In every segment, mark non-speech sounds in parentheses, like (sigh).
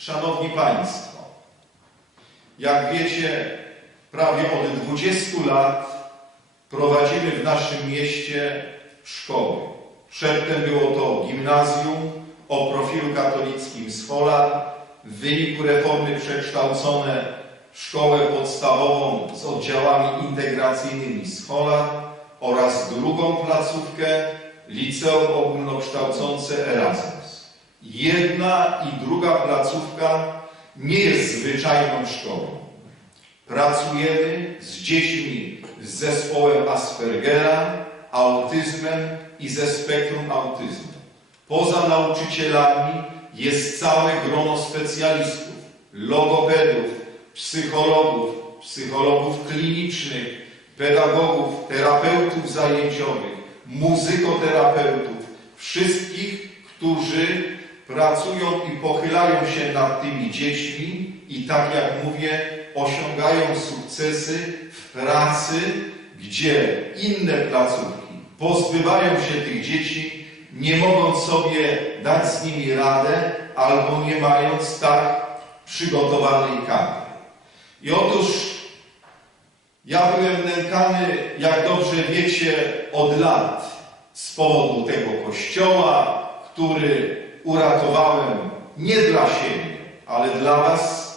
Szanowni Państwo, jak wiecie, prawie od 20 lat prowadzimy w naszym mieście szkoły. Przedtem było to gimnazjum o profilu katolickim Scholar, w wyniku reformy przekształcone w szkołę podstawową z oddziałami integracyjnymi Scholar oraz drugą placówkę Liceum Ogólnokształcące Erasmus. Jedna i druga placówka nie jest zwyczajną szkołą. Pracujemy z dziećmi z zespołem Aspergera, autyzmem i ze spektrum autyzmu. Poza nauczycielami jest całe grono specjalistów, logopedów, psychologów, psychologów klinicznych, pedagogów, terapeutów zajęciowych, muzykoterapeutów, wszystkich, którzy pracują i pochylają się nad tymi dziećmi i tak jak mówię, osiągają sukcesy w pracy, gdzie inne placówki pozbywają się tych dzieci, nie mogąc sobie dać z nimi radę albo nie mając tak przygotowanej kadry. I otóż ja byłem nękany, jak dobrze wiecie, od lat z powodu tego kościoła, który uratowałem nie dla siebie, ale dla Was.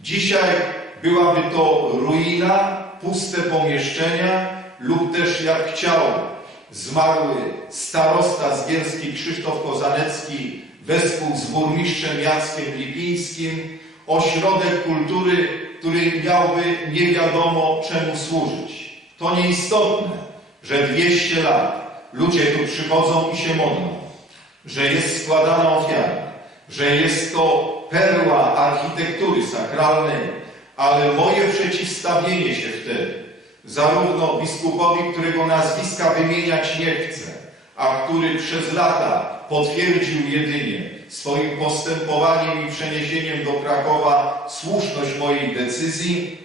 Dzisiaj byłaby to ruina, puste pomieszczenia lub też jak chciał zmarły starosta z Gierski Krzysztof Kozanecki wespół z burmistrzem Jackiem Lipińskim ośrodek kultury, który miałby nie wiadomo czemu służyć. To nieistotne, że 200 lat ludzie tu przychodzą i się modlą, że jest składana ofiara, że jest to perła architektury sakralnej, ale moje przeciwstawienie się wtedy zarówno biskupowi, którego nazwiska wymieniać nie chcę, a który przez lata potwierdził jedynie swoim postępowaniem i przeniesieniem do Krakowa słuszność mojej decyzji,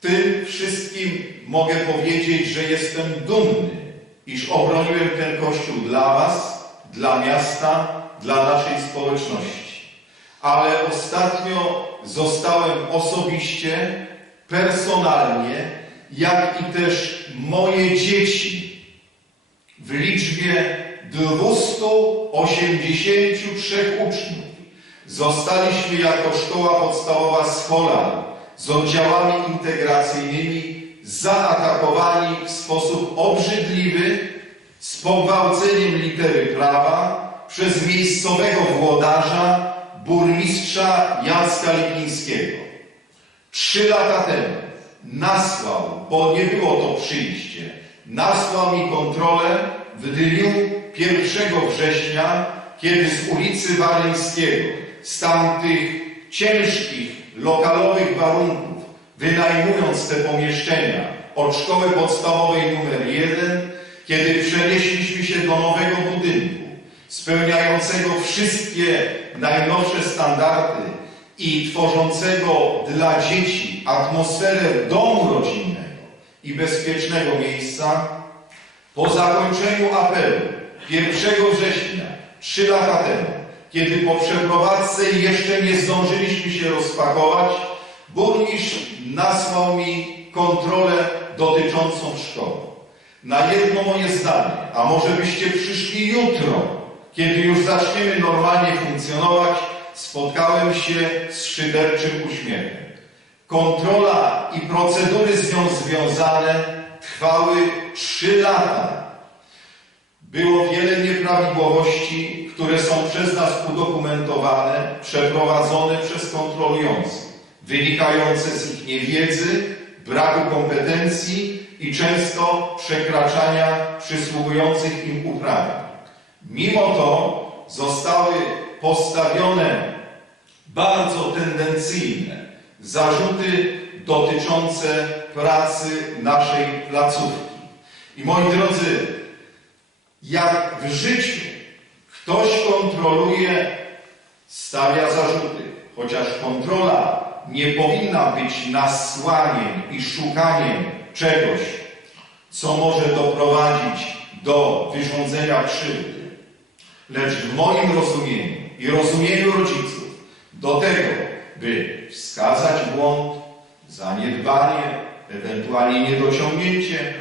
tym wszystkim mogę powiedzieć, że jestem dumny, iż obroniłem ten Kościół dla Was, dla miasta, dla naszej społeczności. Ale ostatnio zostałem osobiście, personalnie, jak i też moje dzieci w liczbie 283 uczniów. Zostaliśmy jako szkoła podstawowa Scholar z oddziałami integracyjnymi zaatakowani w sposób obrzydliwy z pogwałceniem litery prawa przez miejscowego włodarza, burmistrza Jacka Lipińskiego. Trzy lata temu nasłał, bo nie było to przyjście, nasłał mi kontrolę w dniu 1 września, kiedy z ulicy Waleńskiego, z tamtych ciężkich, lokalowych warunków, wynajmując te pomieszczenia od szkoły podstawowej numer 1, kiedy przenieśliśmy się do nowego budynku, spełniającego wszystkie najnowsze standardy i tworzącego dla dzieci atmosferę domu rodzinnego i bezpiecznego miejsca, po zakończeniu apelu 1 września, trzy lata temu, kiedy po przeprowadzce jeszcze nie zdążyliśmy się rozpakować, burmistrz nasłał mi kontrolę dotyczącą szkoły. Na jedno moje zdanie, a może byście przyszli jutro, kiedy już zaczniemy normalnie funkcjonować, spotkałem się z szyderczym uśmiechem. Kontrola i procedury z nią związane trwały trzy lata. Było wiele nieprawidłowości, które są przez nas udokumentowane, przeprowadzone przez kontrolujących, wynikające z ich niewiedzy, braku kompetencji i często przekraczania przysługujących im uprawnień. Mimo to zostały postawione bardzo tendencyjne zarzuty dotyczące pracy naszej placówki. I moi drodzy, jak w życiu ktoś kontroluje, stawia zarzuty, chociaż kontrola nie powinna być nasłaniem i szukaniem czegoś, co może doprowadzić do wyrządzenia krzywdy. Lecz w moim rozumieniu i rozumieniu rodziców do tego, by wskazać błąd, zaniedbanie, ewentualnie niedociągnięcie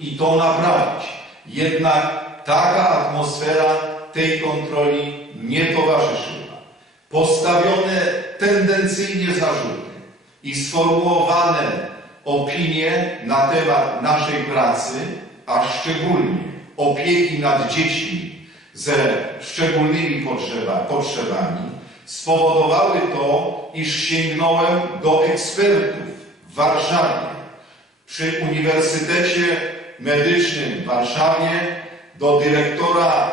i to naprawić. Jednak taka atmosfera tej kontroli nie towarzyszyła. Postawione tendencyjnie zarzuty i sformułowane opinie na temat naszej pracy, a szczególnie opieki nad dziećmi ze szczególnymi potrzeba, potrzebami, spowodowały to, iż sięgnąłem do ekspertów w Warszawie, przy Uniwersytecie Medycznym w Warszawie, do dyrektora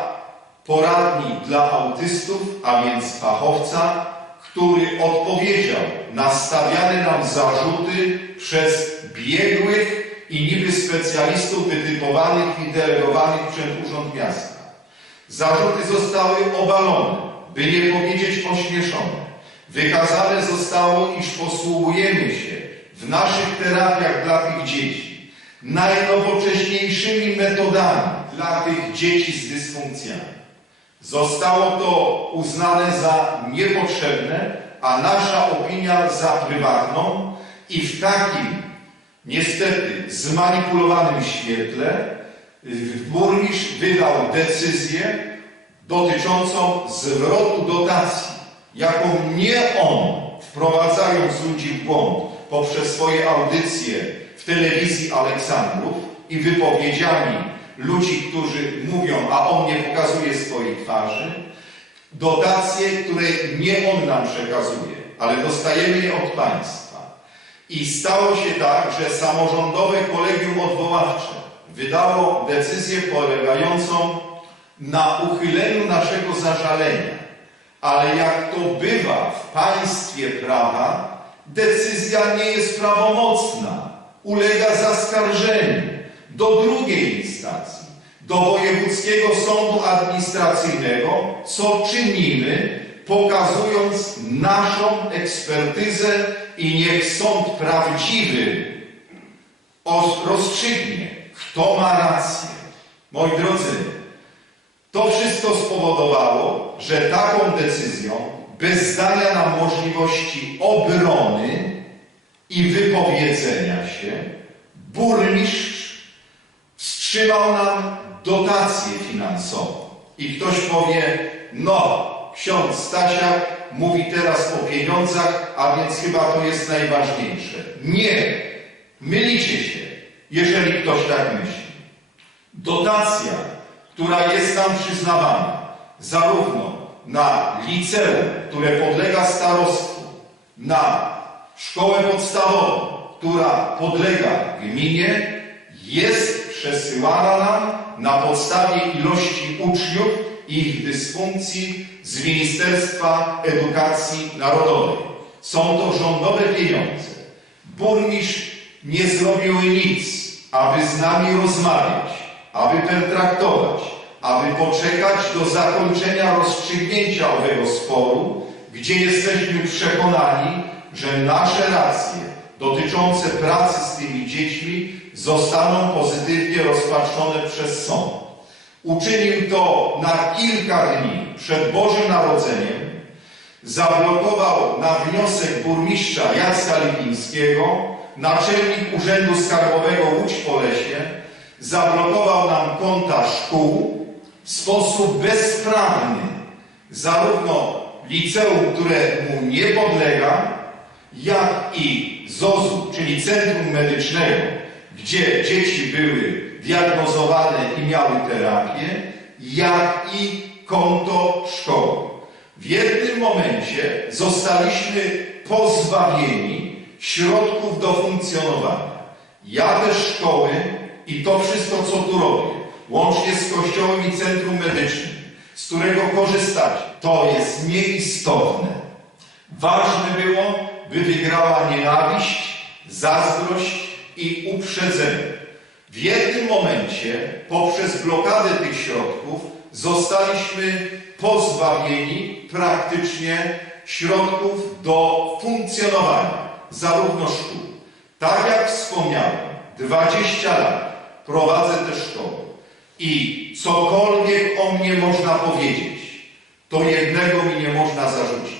poradni dla autystów, a więc fachowca, który odpowiedział na stawiane nam zarzuty przez biegłych i niby specjalistów wytypowanych i delegowanych przed Urząd Miasta. Zarzuty zostały obalone, by nie powiedzieć ośmieszone. Wykazane zostało, iż posługujemy się w naszych terapiach dla tych dzieci najnowocześniejszymi metodami dla tych dzieci z dysfunkcjami. Zostało to uznane za niepotrzebne, a nasza opinia za prywatną i w takim niestety zmanipulowanym świetle burmistrz wydał decyzję dotyczącą zwrotu dotacji, jaką nie on, wprowadzając ludzi w błąd poprzez swoje audycje w telewizji Aleksandrów i wypowiedziami ludzi, którzy mówią, a on nie pokazuje swojej twarzy, dotacje, które nie on nam przekazuje, ale dostajemy je od państwa. I stało się tak, że samorządowe kolegium odwoławcze wydało decyzję polegającą na uchyleniu naszego zażalenia. Ale jak to bywa w państwie prawa, decyzja nie jest prawomocna, ulega zaskarżeniu do drugiej instancji, do Wojewódzkiego Sądu Administracyjnego, co czynimy, pokazując naszą ekspertyzę i niech sąd prawdziwy rozstrzygnie, kto ma rację. Moi drodzy, to wszystko spowodowało, że taką decyzją, bez dania nam możliwości obrony i wypowiedzenia się, burmistrz wstrzymał nam dotację finansową. I ktoś powie, no, ksiądz Stasiak mówi teraz o pieniądzach, a więc chyba to jest najważniejsze. Nie, mylicie się, jeżeli ktoś tak myśli. Dotacja, która jest nam przyznawana zarówno na liceum, które podlega starostwu, na szkołę podstawową, która podlega gminie, jest przesyłana nam na podstawie ilości uczniów i ich dysfunkcji z Ministerstwa Edukacji Narodowej. Są to rządowe pieniądze. Burmistrz nie zrobił nic, aby z nami rozmawiać, aby pertraktować, aby poczekać do zakończenia rozstrzygnięcia owego sporu, gdzie jesteśmy przekonani, że nasze racje dotyczące pracy z tymi dziećmi zostaną pozytywnie rozpatrzone przez sąd. Uczynił to na kilka dni przed Bożym Narodzeniem, zablokował na wniosek burmistrza Jacka Lipińskiego, naczelnik Urzędu Skarbowego Łódź po lesie, zablokował nam konta szkół w sposób bezprawny, zarówno liceum, które mu nie podlega, jak i ZOZ-u, czyli Centrum Medycznego, gdzie dzieci były diagnozowane i miały terapię, jak i konto szkoły. W jednym momencie zostaliśmy pozbawieni środków do funkcjonowania. Ja te szkoły i to wszystko, co tu robię, łącznie z Kościołem i Centrum Medycznym, z którego korzystacie, to jest nieistotne. Ważne było, by wygrała nienawiść, zazdrość i uprzedzenie. W jednym momencie, poprzez blokadę tych środków, zostaliśmy pozbawieni praktycznie środków do funkcjonowania zarówno szkół. Tak jak wspomniałem, 20 lat prowadzę te szkoły i cokolwiek o mnie można powiedzieć, to jednego mi nie można zarzucić.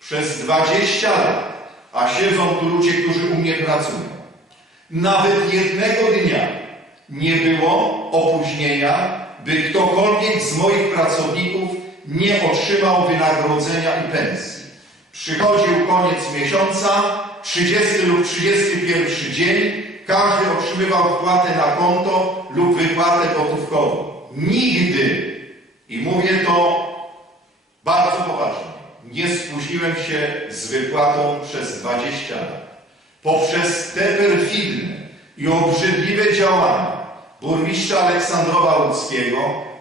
przez 20 lat, a siedzą tu ludzie, którzy u mnie pracują, nawet jednego dnia nie było opóźnienia, by ktokolwiek z moich pracowników nie otrzymał wynagrodzenia i pensji. Przychodził koniec miesiąca, 30 lub 31 dzień, każdy otrzymywał wpłatę na konto lub wypłatę gotówkową. Nigdy, i mówię to bardzo poważnie, nie spóźniłem się z wypłatą przez 20 lat. Poprzez te perfidne i obrzydliwe działania burmistrza Aleksandrowa Łódzkiego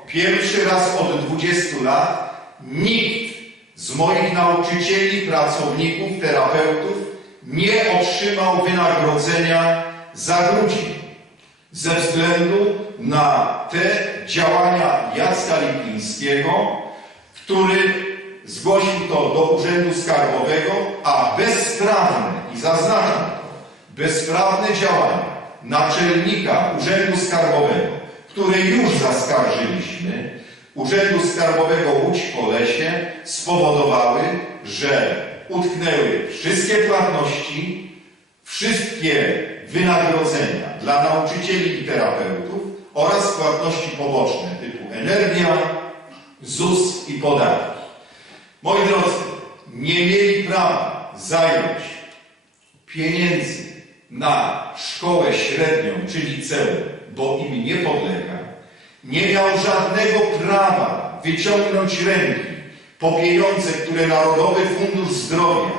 pierwszy raz od 20 lat nikt z moich nauczycieli, pracowników, terapeutów nie otrzymał wynagrodzenia za grudzień ze względu na te działania Jacka Lipińskiego, który zgłosił to do Urzędu Skarbowego, a bezprawne, i zaznaczam bezprawne działania naczelnika Urzędu Skarbowego, które już zaskarżyliśmy, Urzędu Skarbowego Łódź po lesie, spowodowały, że utknęły wszystkie płatności, wszystkie wynagrodzenia dla nauczycieli i terapeutów oraz płatności poboczne typu energia, ZUS i podatki. Moi drodzy, nie mieli prawa zająć pieniędzy na szkołę średnią czy liceum, bo im nie podlega, nie miał żadnego prawa wyciągnąć ręki. Po pieniądze, które Narodowy Fundusz Zdrowia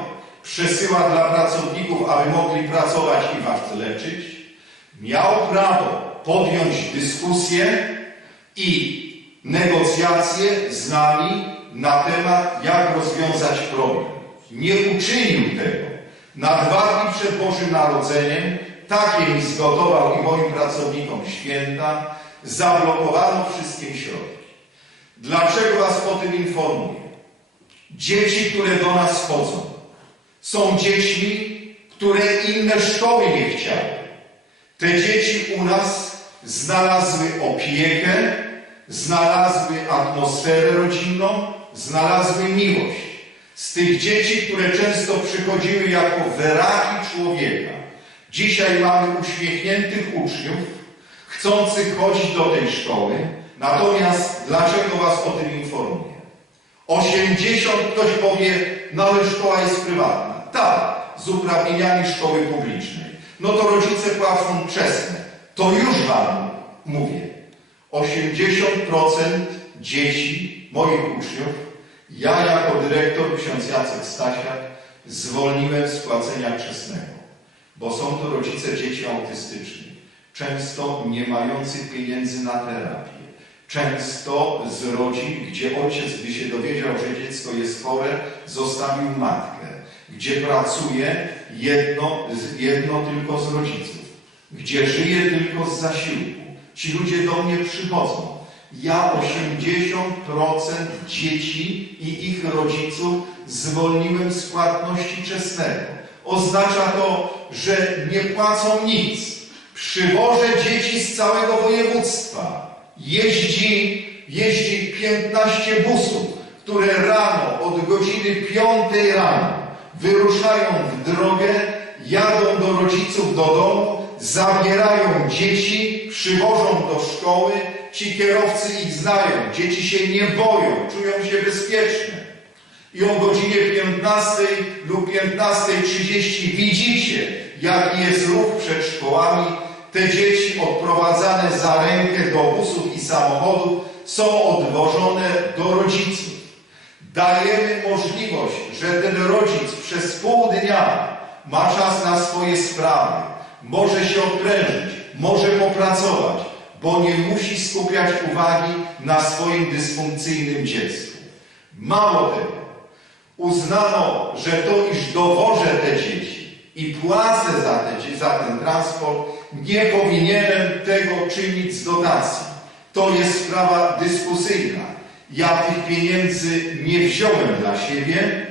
przesyła dla pracowników, aby mogli pracować i was leczyć, miał prawo podjąć dyskusję i negocjacje z nami na temat, jak rozwiązać problem. Nie uczynił tego. Na dwa dni przed Bożym Narodzeniem, takie mi zgotował i moim pracownikom święta, zablokowano wszystkie środki. Dlaczego Was o tym informuję? Dzieci, które do nas chodzą, są dziećmi, które inne szkoły nie chciały. Te dzieci u nas znalazły opiekę, znalazły atmosferę rodzinną, znalazły miłość. Z tych dzieci, które często przychodziły jako wyraki człowieka, dzisiaj mamy uśmiechniętych uczniów, chcących chodzić do tej szkoły. Natomiast dlaczego Was o tym informuję? 80, ktoś powie, no ale szkoła jest prywatna. Tak, z uprawnieniami szkoły publicznej. No to rodzice płacą czesne. To już Wam mówię. 80% dzieci, moich uczniów, ja jako dyrektor, ksiądz Jacek Stasiak, zwolniłem z płacenia czesnego, bo są to rodzice dzieci autystycznych, często nie mających pieniędzy na terapię, często z rodzin, gdzie ojciec, gdy się dowiedział, że dziecko jest chore, zostawił matkę, gdzie pracuje jedno, jedno tylko z rodziców, gdzie żyje tylko z zasiłku. Ci ludzie do mnie przychodzą. Ja 80% dzieci i ich rodziców zwolniłem z płatności czesnego. Oznacza to, że nie płacą nic. Przywożę dzieci z całego województwa. Jeździ, jeździ 15 busów, które rano od godziny 5 rano wyruszają w drogę, jadą do rodziców do domu, zabierają dzieci, przywożą do szkoły, ci kierowcy ich znają, dzieci się nie boją, czują się bezpieczne. I o godzinie 15 lub 15.30 widzicie, jaki jest ruch przed szkołami. Te dzieci odprowadzane za rękę do busów i samochodów są odwożone do rodziców. Dajemy możliwość, że ten rodzic przez pół dnia ma czas na swoje sprawy, może się odprężyć, może popracować, bo nie musi skupiać uwagi na swoim dysfunkcyjnym dziecku. Mało tego, uznano, że to, iż dowożę te dzieci i płacę za, te, za ten transport, nie powinienem tego czynić z dotacji. To jest sprawa dyskusyjna. Ja tych pieniędzy nie wziąłem dla siebie,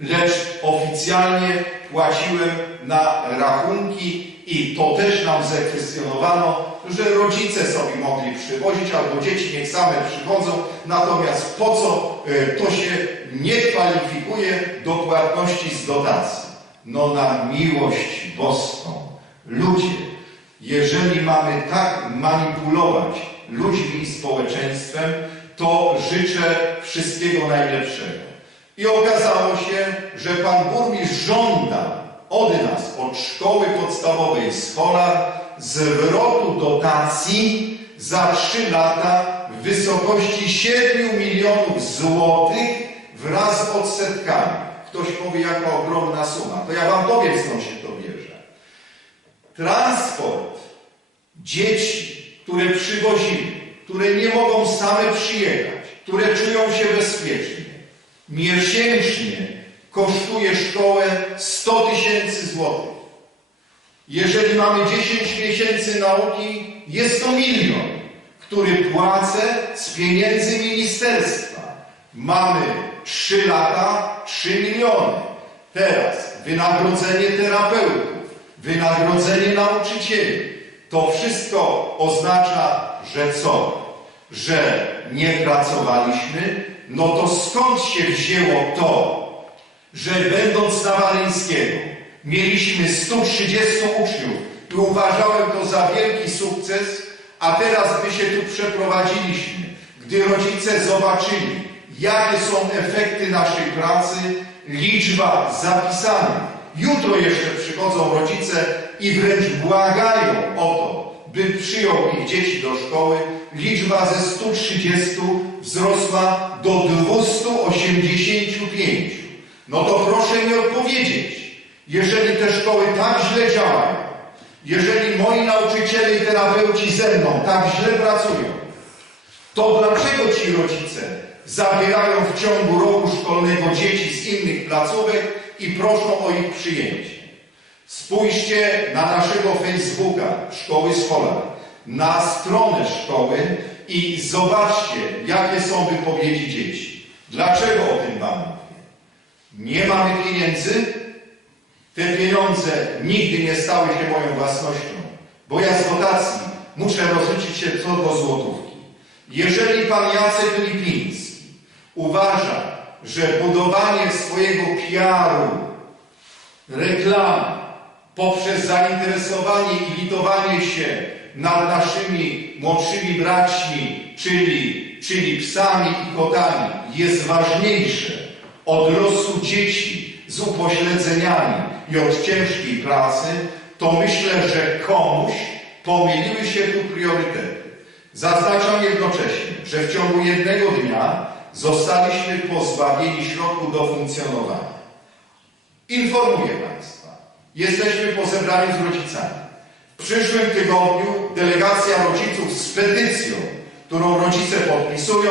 lecz oficjalnie płaciłem na rachunki i to też nam zakwestionowano, że rodzice sobie mogli przywozić albo dzieci niech same przychodzą, natomiast po co e, to się nie kwalifikuje do płatności z dotacji. No na miłość boską. Ludzie, jeżeli mamy tak manipulować ludźmi i społeczeństwem, to życzę wszystkiego najlepszego. I okazało się, że pan burmistrz żąda od nas, od szkoły podstawowej Scholar, zwrotu dotacji za trzy lata w wysokości 7 milionów złotych wraz z odsetkami. Ktoś powie, jaka ogromna suma. To ja wam powiem, skąd się to bierze. Transport dzieci, które przywozimy, które nie mogą same przyjechać, które czują się bezpiecznie, miesięcznie kosztuje szkołę 100 tysięcy złotych. Jeżeli mamy 10 miesięcy nauki, jest to milion, który płacę z pieniędzy ministerstwa. Mamy 3 lata, 3 miliony. Teraz wynagrodzenie terapeutów, wynagrodzenie nauczycieli. To wszystko oznacza, że co? Że nie pracowaliśmy, no to skąd się wzięło to, że będąc na mieliśmy 130 uczniów i uważałem to za wielki sukces, a teraz my się tu przeprowadziliśmy, gdy rodzice zobaczyli, jakie są efekty naszej pracy, liczba zapisanych. Jutro jeszcze przychodzą rodzice i wręcz błagają o to, by przyjął ich dzieci do szkoły. Liczba ze 130 wzrosła do 285. No to proszę mi odpowiedzieć, jeżeli te szkoły tak źle działają, jeżeli moi nauczyciele i terapeuci ze mną tak źle pracują, to dlaczego ci rodzice zabierają w ciągu roku szkolnego dzieci z innych placówek i proszą o ich przyjęcie? Spójrzcie na naszego Facebooka Szkoły Scholar, na stronę szkoły i zobaczcie, jakie są wypowiedzi dzieci. Dlaczego o tym Wam mówię? Nie mamy pieniędzy. Te pieniądze nigdy nie stały się moją własnością, bo ja z dotacji muszę rozliczyć się co do złotówki. Jeżeli pan Jacek Lipiński uważa, że budowanie swojego PR-u, reklamy poprzez zainteresowanie i litowanie się nad naszymi młodszymi braćmi, czyli, czyli psami i kotami, jest ważniejsze od losu dzieci z upośledzeniami i od ciężkiej pracy, to myślę, że komuś pomyliły się tu priorytety. Zaznaczam jednocześnie, że w ciągu jednego dnia zostaliśmy pozbawieni środków do funkcjonowania. Informuję Państwa, jesteśmy po zebraniu z rodzicami. W przyszłym tygodniu delegacja rodziców z petycją, którą rodzice podpisują,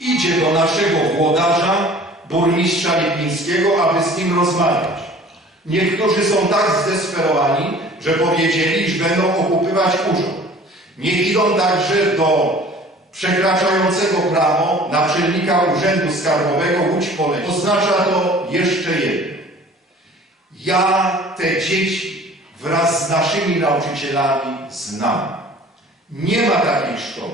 idzie do naszego włodarza, burmistrza Lipińskiego, aby z nim rozmawiać. Niektórzy są tak zdesperowani, że powiedzieli, iż będą okupywać urząd. Niech idą także do przekraczającego prawo naczelnika Urzędu Skarbowego Łódź Pole. Oznacza to jeszcze jedno. Ja te dzieci wraz z naszymi nauczycielami znam. Nie ma takiej szkoły.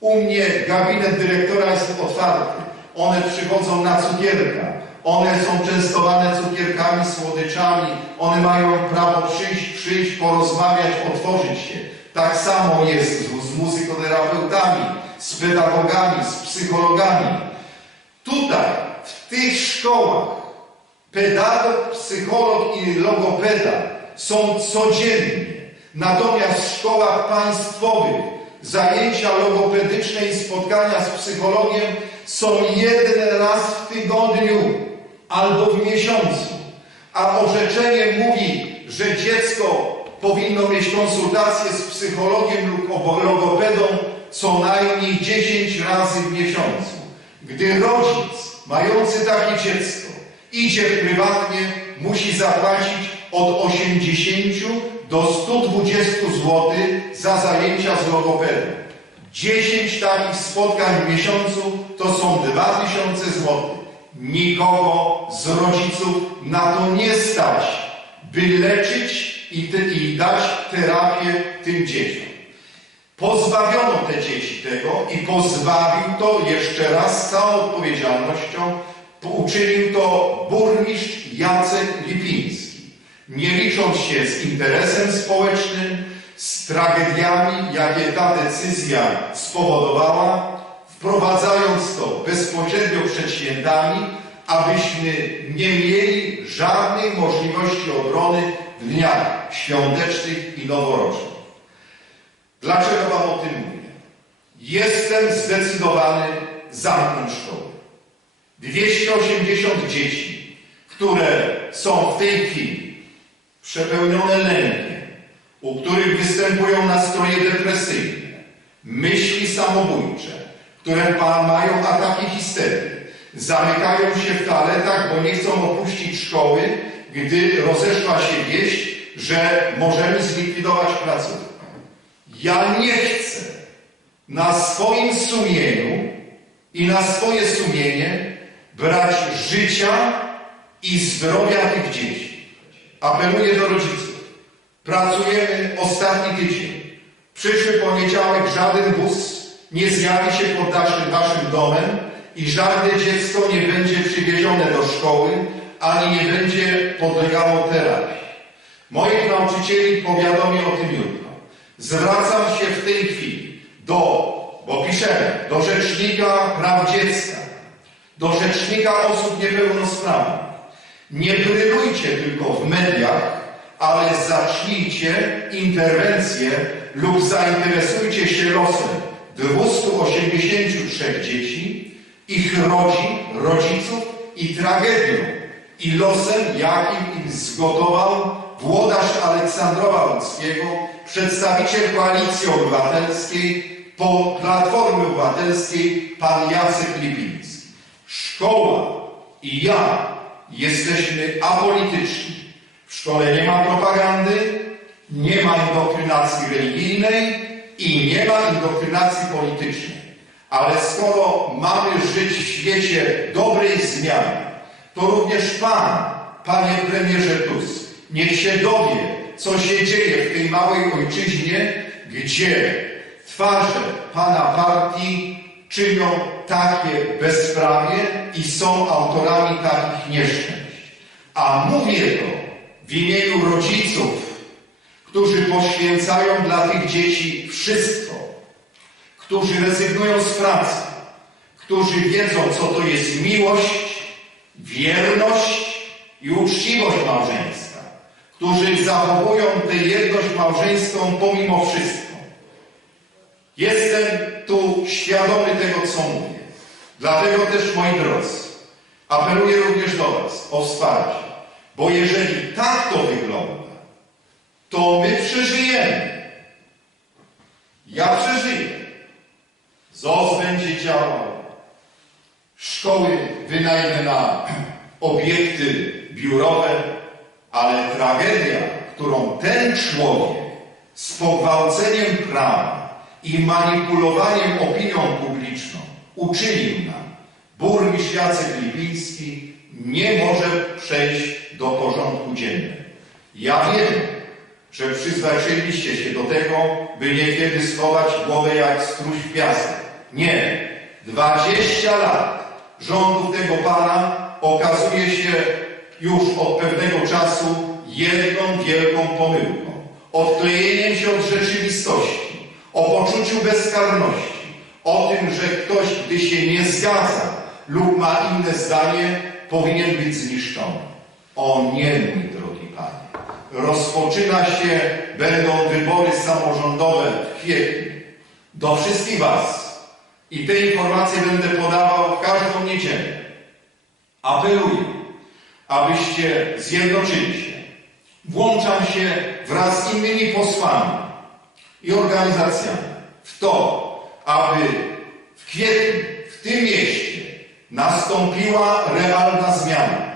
U mnie gabinet dyrektora jest otwarty. One przychodzą na cukierka. One są częstowane cukierkami, słodyczami. One mają prawo przyjść, przyjść, porozmawiać, otworzyć się. Tak samo jest z, muzykoterapeutami, z pedagogami, z psychologami. Tutaj, w tych szkołach, pedagog, psycholog i logopeda są codziennie. Natomiast w szkołach państwowych zajęcia logopedyczne i spotkania z psychologiem są jeden raz w tygodniu albo w miesiącu. A orzeczenie mówi, że dziecko powinno mieć konsultację z psychologiem lub logopedą co najmniej 10 razy w miesiącu. Gdy rodzic mający takie dziecko idzie prywatnie, musi zapłacić od 80 do 120 zł za zajęcia z logopedą. 10 takich spotkań w miesiącu to są 2000 zł. Nikogo z rodziców na to nie stać, by leczyć i, te, i dać terapię tym dzieciom. Pozbawiono te dzieci tego i pozbawił to jeszcze raz z całą odpowiedzialnością, uczynił to burmistrz Jacek Lipiński. Nie licząc się z interesem społecznym, z tragediami, jakie ta decyzja spowodowała, wprowadzając to bezpośrednio przed świętami, abyśmy nie mieli żadnej możliwości obrony w dniach świątecznych i noworocznych. Dlaczego Wam o tym mówię? Jestem zdecydowany zamknąć szkołę. 280 dzieci, które są w tej chwili przepełnione lękiem, u których występują nastroje depresyjne, myśli samobójcze, które ma- mają ataki histerii, zamykają się w toaletach, bo nie chcą opuścić szkoły, gdy rozeszła się wieść, że możemy zlikwidować placówkę. Ja nie chcę na swoim sumieniu i na swoje sumienie brać życia i zdrowia tych dzieci. Apeluję do rodziców. Pracujemy ostatni tydzień. Przyszły poniedziałek żaden wóz nie zjawi się pod naszym, waszym domem i żadne dziecko nie będzie przywiezione do szkoły, ani nie będzie podlegało terapii. Moich nauczycieli powiadomię o tym jutro. Zwracam się w tej chwili do, bo piszemy, do Rzecznika Praw Dziecka, do Rzecznika Osób Niepełnosprawnych. Nie brylujcie tylko w mediach, ale zacznijcie interwencję lub zainteresujcie się losem 283 dzieci, ich rodzin, rodziców i tragedią i losem, jakim im zgotował włodarz Aleksandrowa Łódzkiego, przedstawiciel Koalicji Obywatelskiej po Platformy Obywatelskiej, pan Jacek Lipiński. Szkoła i ja jesteśmy apolityczni. W szkole nie ma propagandy, nie ma indoktrynacji religijnej i nie ma indoktrynacji politycznej. Ale skoro mamy żyć w świecie dobrej zmiany, to również Pan, Panie Premierze Tusk, niech się dowie, co się dzieje w tej małej ojczyźnie, gdzie twarze Pana partii czynią takie bezprawie i są autorami takich nieszczęść. A mówię to w imieniu rodziców, którzy poświęcają dla tych dzieci wszystko, którzy rezygnują z pracy, którzy wiedzą, co to jest miłość, wierność i uczciwość małżeńska, którzy zachowują tę jedność małżeńską pomimo wszystko. Jestem tu świadomy tego, co mówię. Dlatego też, moi drodzy, apeluję również do Was o wsparcie, bo jeżeli tak to wygląda, to my przeżyjemy. Ja przeżyję. ZOS będzie działał, szkoły wynajmę na (clears throat) obiekty biurowe, ale tragedia, którą ten człowiek z pogwałceniem prawa i manipulowaniem opinią publiczną uczynił nam, burmistrz Jacek Lipiński nie może przejść do porządku dziennego. Ja wiem, że przyzwyczailiście się do tego, by niekiedy schować głowę jak struś w piasek. Nie. 20 lat rządów tego Pana okazuje się już od pewnego czasu jedną wielką pomyłką. Odklejeniem się od rzeczywistości, o poczuciu bezkarności, o tym, że ktoś, gdy się nie zgadza lub ma inne zdanie, powinien być zniszczony. O nie, mój drogi Panie. Rozpoczyna się, będą wybory samorządowe w kwietniu. Do wszystkich Was. I te informacje będę podawał każdą niedzielę. Apeluję, abyście zjednoczyli się. Włączam się wraz z innymi posłami i organizacjami w to, aby w kwietniu w tym mieście nastąpiła realna zmiana.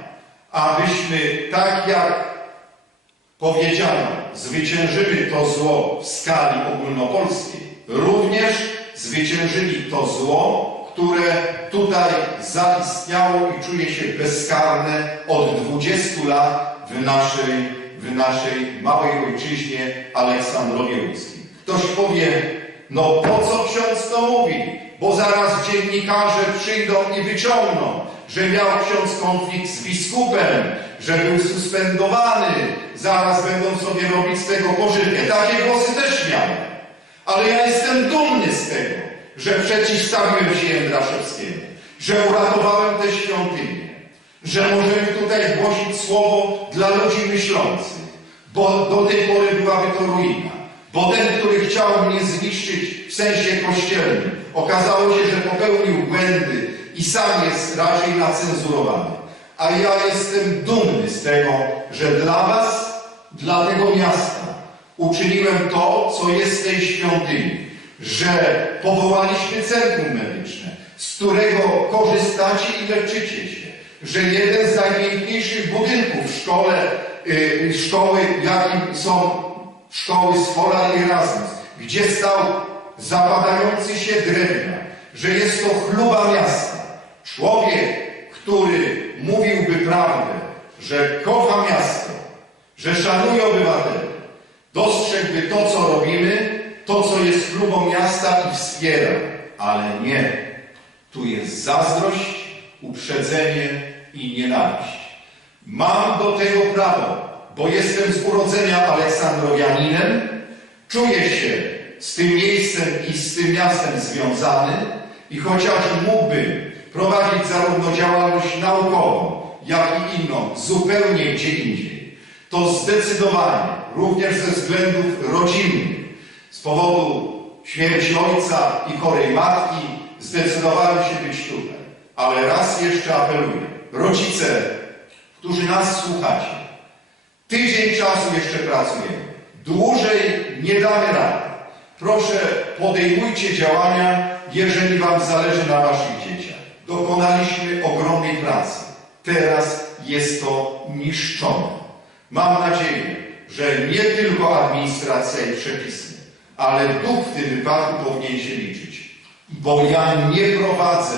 Abyśmy tak jak powiedziano, zwyciężyli to zło w skali ogólnopolskiej, również zwyciężyli to zło, które tutaj zaistniało i czuje się bezkarne od 20 lat w naszej, w naszej małej ojczyźnie Aleksandrowie Łódzkiej. Ktoś powie, No po co ksiądz to mówi? Bo zaraz dziennikarze przyjdą i wyciągną, że miał ksiądz konflikt z biskupem, że był suspendowany, zaraz będą sobie robić z tego pożytkę. Takie głosy też miałem. Ale ja jestem dumny z tego, że przeciwstawiłem się Jędraszewskiemu, że uratowałem tę świątynię, że możemy tutaj głosić słowo dla ludzi myślących, bo do tej pory byłaby to ruina. Bo ten, który chciał mnie zniszczyć w sensie kościelnym, okazało się, że popełnił błędy i sam jest raczej nacenzurowany. A ja jestem dumny z tego, że dla Was, dla tego miasta uczyniłem to, co jest w tej świątyni, że powołaliśmy centrum medyczne, z którego korzystacie i leczycie się, że jeden z najpiękniejszych budynków w szkole, yy, szkoły, jakim są szkoły Sfola i Erasmus, gdzie stał zapadający się drewniak, że jest to chluba miasta. Człowiek, który mówiłby prawdę, że kocha miasto, że szanuje obywateli, dostrzegłby to, co robimy, to, co jest chlubą miasta i wspiera. Ale nie. Tu jest zazdrość, uprzedzenie i nienawiść. Mam do tego prawo, bo jestem z urodzenia Aleksandrowianinem, czuję się z tym miejscem i z tym miastem związany i chociaż mógłbym prowadzić zarówno działalność naukową, jak i inną zupełnie gdzie indziej, to zdecydowanie, również ze względów rodzinnych, z powodu śmierci ojca i chorej matki, zdecydowałem się być tutaj. Ale raz jeszcze apeluję, rodzice, którzy nas słuchacie, tydzień czasu jeszcze pracujemy, dłużej nie damy rady. Proszę, podejmujcie działania, jeżeli Wam zależy na Waszych. Dokonaliśmy ogromnej pracy. Teraz jest to niszczone. Mam nadzieję, że nie tylko administracja i przepisy, ale duch w tym wypadku powinien się liczyć. Bo ja nie prowadzę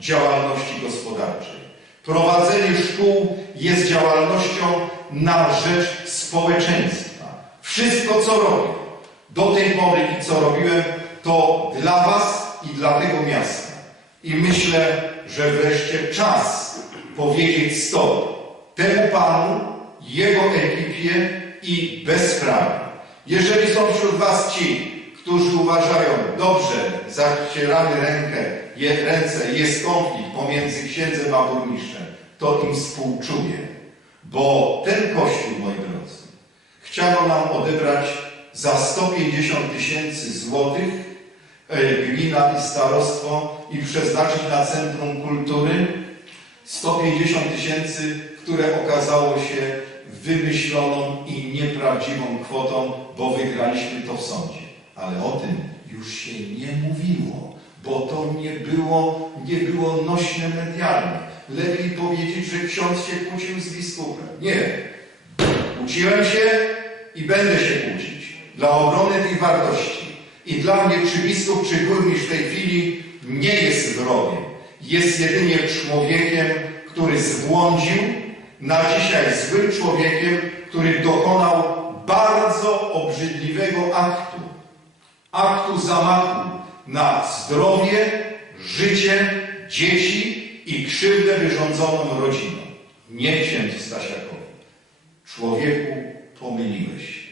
działalności gospodarczej. Prowadzenie szkół jest działalnością na rzecz społeczeństwa. Wszystko, co robię do tej pory i co robiłem, to dla Was i dla tego miasta. I myślę, że wreszcie czas powiedzieć stop temu Panu, Jego ekipie i bezprawiu. Jeżeli są wśród Was ci, którzy uważają, dobrze, zacieramy rękę, je, ręce, jest konflikt pomiędzy księdzem a burmistrzem, to im współczuję, bo ten kościół, moi drodzy, chciano nam odebrać za 150 tysięcy złotych gmina i starostwo i przeznaczyć na Centrum Kultury 150 tysięcy, które okazało się wymyśloną i nieprawdziwą kwotą, bo wygraliśmy to w sądzie. Ale o tym już się nie mówiło, bo to nie było, nie było nośne medialne. Lepiej powiedzieć, że ksiądz się kłócił z biskupem. Nie. Kłóciłem się i będę się kłócić dla obrony tych wartości. I dla mnie czy biskup, czy burmistrz w tej chwili nie jest wrogiem. Jest jedynie człowiekiem, który zbłądził, na dzisiaj złym człowiekiem, który dokonał bardzo obrzydliwego aktu. Aktu zamachu na zdrowie, życie, dzieci i krzywdę wyrządzoną rodzinom. Nie księdzu Stasiakowi. Człowieku, pomyliłeś się.